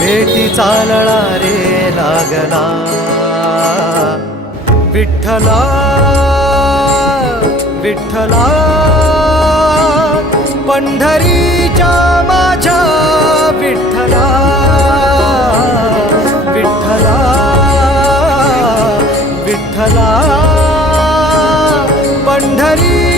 भेटी चालणा रे लागला. विठ्ठला विठ्ठला पंढरीच्या माझ्या विठ्ठला विठ्ठला विठ्ठला पंढरी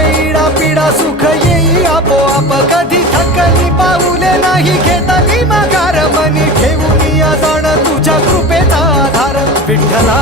इडा पिडा सुख येई आपोआप कधी थकली पाऊले नाही घेतली माघार. मनी ठेवून या जाण तुझ्या कृपेचा आधार. विठ्ठला विठ्ठला